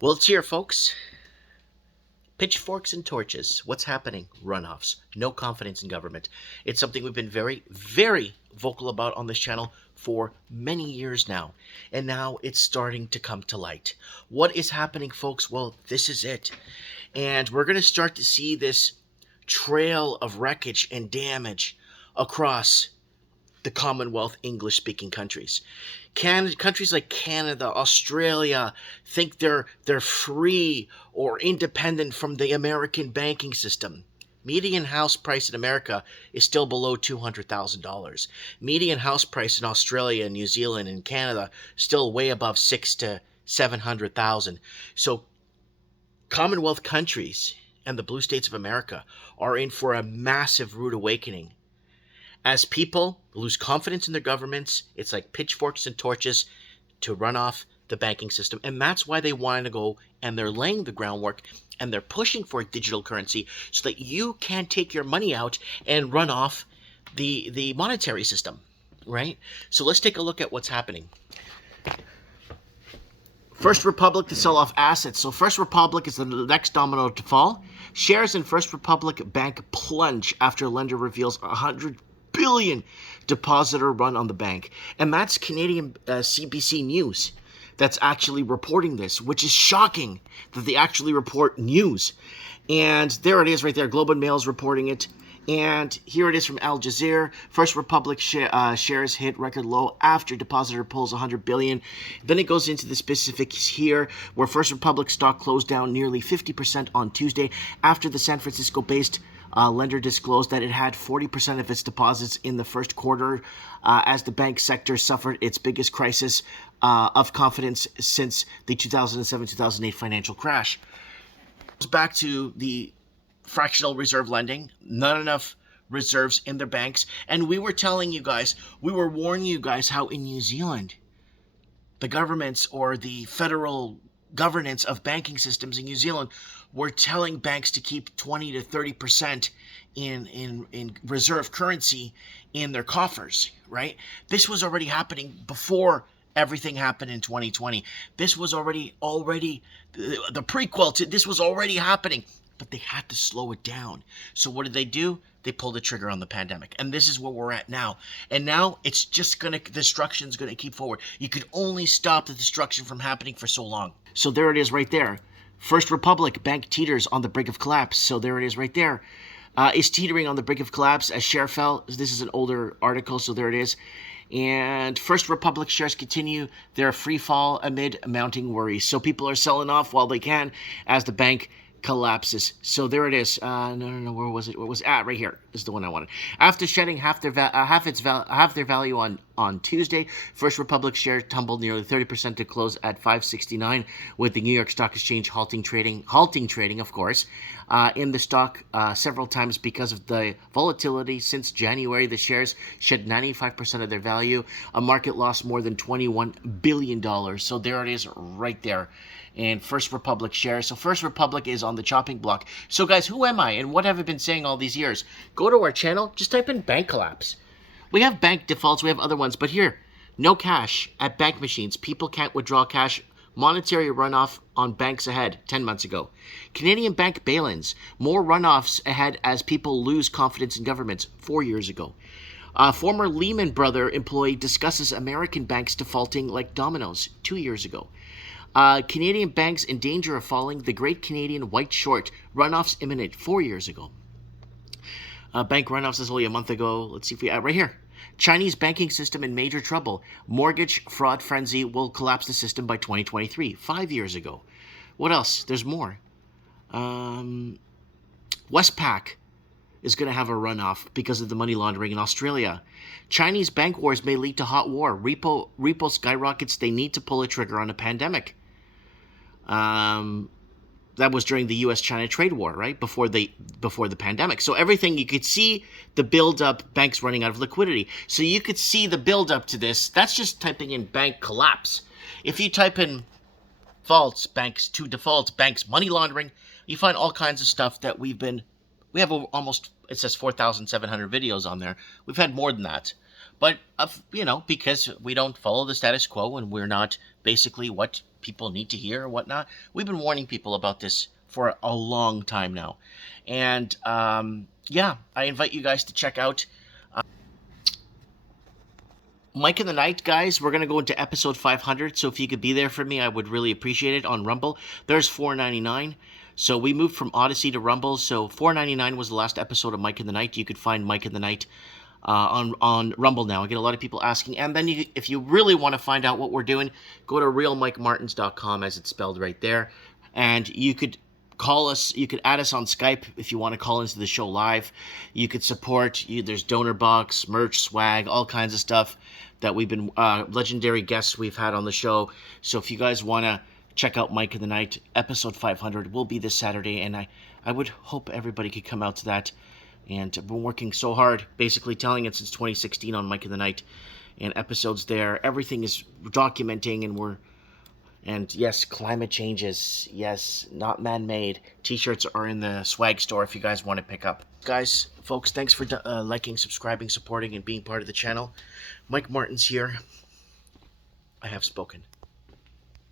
Well, it's here, folks. Pitchforks and torches. What's happening? Runoffs. No confidence in government. It's something we've been very, very vocal about on this channel for many years now. And now it's starting to come to light. What is happening, folks? Well, this is it. And we're going to start to see this trail of wreckage and damage across the Commonwealth English-speaking countries. Countries like Canada, Australia think they're free or independent from the American banking system. Median house price in America is still below $200,000. Median house price in Australia, New Zealand, and Canada still way above $600,000 to $700,000. So Commonwealth countries and the blue states of America are in for a massive rude awakening. As people lose confidence in their governments, it's like pitchforks and torches to run off the banking system. And that's why they want to go and they're laying the groundwork and they're pushing for a digital currency so that you can take your money out and run off the monetary system, right? So let's take a look at what's happening. First Republic to sell off assets. So First Republic is the next domino to fall. Shares in First Republic Bank plunge after lender reveals $100 billion depositor run on the bank. And that's Canadian CBC News that's actually reporting this, which is shocking that they actually report news. And there it is right there. Globe and Mail's reporting it. And here it is from Al Jazeera. First Republic shares hit record low after depositor pulls $100 billion. Then it goes into the specifics here, where First Republic stock closed down nearly 50% on Tuesday after the San Francisco-based lender disclosed that it had 40% of its deposits in the first quarter as the bank sector suffered its biggest crisis of confidence since the 2007-2008 financial crash. It goes back to the fractional reserve lending, not enough reserves in their banks. And we were telling you guys, we were warning you guys how in New Zealand, the governments or the federal governance of banking systems in New Zealand were telling banks to keep 20 to 30% in reserve currency in their coffers, right? This was already happening before everything happened in 2020. This was already the prequel to this was already happening. But they had to slow it down. So what did they do? They pulled the trigger on the pandemic. And this is where we're at now. And now it's just destruction's going to keep forward. You could only stop the destruction from happening for so long. So there it is right there. First Republic Bank teeters on the brink of collapse. So there it is right there. Is teetering on the brink of collapse as share fell. This is an older article, so there it is. And First Republic shares continue their free fall amid mounting worries. So people are selling off while they can as the bank collapses. So there it is. No. Where was it? Where was right here? This is the one I wanted. After shedding half their value on Tuesday, First Republic share tumbled nearly 30% to close at $569, with the New York Stock Exchange halting trading, of course, in the stock several times because of the volatility. Since January, the shares shed 95% of their value. A market lost more than $21 billion. So there it is right there. And First Republic shares. So First Republic is on the chopping block. So guys, who am I and what have I been saying all these years? Go to our channel, just type in bank collapse. We have bank defaults, we have other ones, but here, no cash at bank machines. People can't withdraw cash. Monetary runoff on banks ahead 10 months ago. Canadian bank bail-ins. More runoffs ahead as people lose confidence in governments 4 years ago. Former Lehman Brothers employee discusses American banks defaulting like dominoes 2 years ago. Canadian banks in danger of falling. The Great Canadian White Short. Runoffs imminent 4 years ago. Bank runoffs is only a month ago. Let's see if we right here. Chinese banking system in major trouble. Mortgage fraud frenzy will collapse the system by 2023. 5 years ago. What else? There's more. Westpac is going to have a runoff because of the money laundering in Australia. Chinese bank wars may lead to hot war. Repo skyrockets. They need to pull a trigger on a pandemic. That was during the U.S.-China trade war, right? Before the pandemic. So everything, you could see the build-up, banks running out of liquidity. So you could see the build-up to this. That's just typing in bank collapse. If you type in faults, banks to default, banks money laundering, you find all kinds of stuff that we have almost, it says 4,700 videos on there. We've had more than that. But, because we don't follow the status quo and we're not basically what people need to hear or whatnot. We've been warning people about this for a long time now. And yeah, I invite you guys to check out Mike in the Night, guys. We're going to go into episode 500. So if you could be there for me, I would really appreciate it on Rumble. There's $4.99. So we moved from Odyssey to Rumble. So $4.99 was the last episode of Mike in the Night. You could find Mike in the Night on Rumble now. I get a lot of people asking. And then if you really want to find out what we're doing, go to realmikemartins.com, as it's spelled right there. And you could call us. You could add us on Skype if you want to call into the show live. You could support. There's donor box, merch, swag, all kinds of stuff that we've been legendary guests we've had on the show. So if you guys want to check out Mike in the Night, episode 500 will be this Saturday, and I would hope everybody could come out to that. And I've been working so hard, basically telling it since 2016 on Mike in the Night, and episodes there. Everything is documenting, and yes, climate changes. Yes, not man-made. T-shirts are in the swag store if you guys want to pick up. Guys, folks, thanks for liking, subscribing, supporting, and being part of the channel. Mike Martins here. I have spoken.